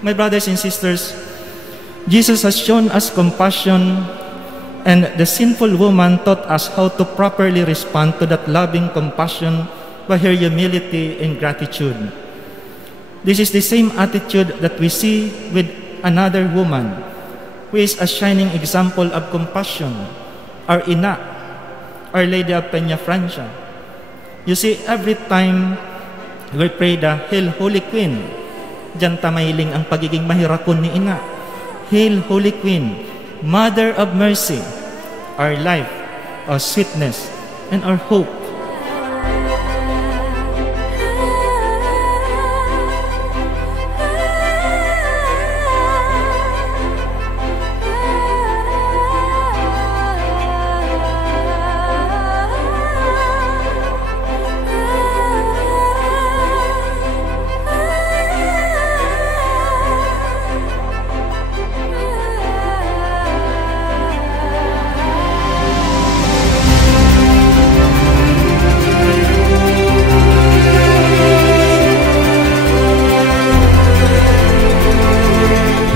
My brothers and sisters, Jesus has shown us compassion, and the sinful woman taught us how to properly respond to that loving compassion by her humility and gratitude. This is the same attitude that we see with another woman who is a shining example of compassion, our ina, Our Lady of Penafrancia. You see, every time we pray the Hail Holy Queen, diyan tamahiling ang pagiging mahirakon ni ina. Hail Holy Queen, Mother of Mercy, our life, our sweetness, and our hope.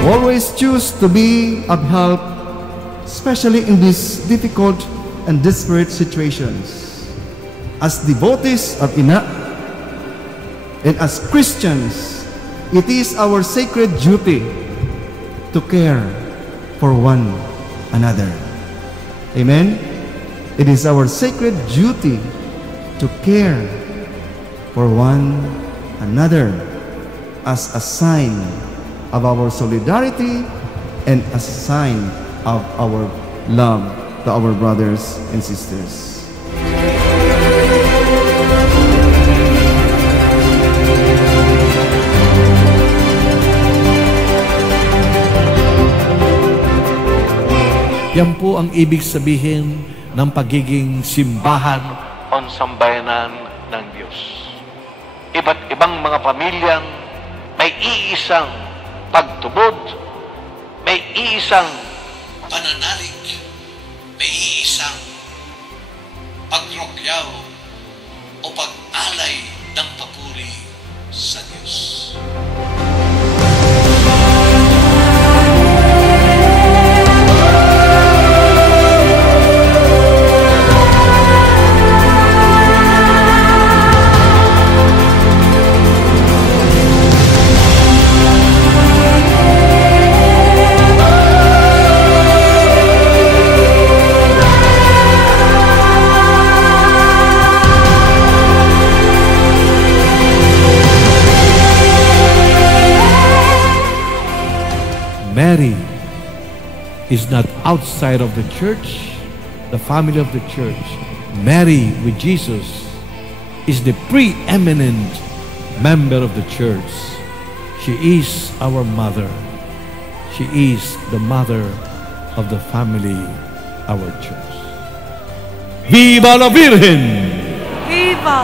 Always choose to be of help, especially in these difficult and desperate situations. As devotees of Ina and as Christians, it is our sacred duty to care for one another. Amen? It is our sacred duty to care for one another as a sign of our solidarity and as a sign of our love to our brothers and sisters. Yan po ang ibig sabihin ng pagiging simbahan o sambayanan ng Diyos. Iba't ibang mga pamilyang may iisang pagtubod, may iisang pananalig, may iisang pagrokyaw o pag-alay ng papuri sa Diyos. Mary is not outside of the church, the family of the church. Mary with Jesus is the preeminent member of the church. She is our mother. She is the mother of the family, our church. Viva la Virgen! Viva!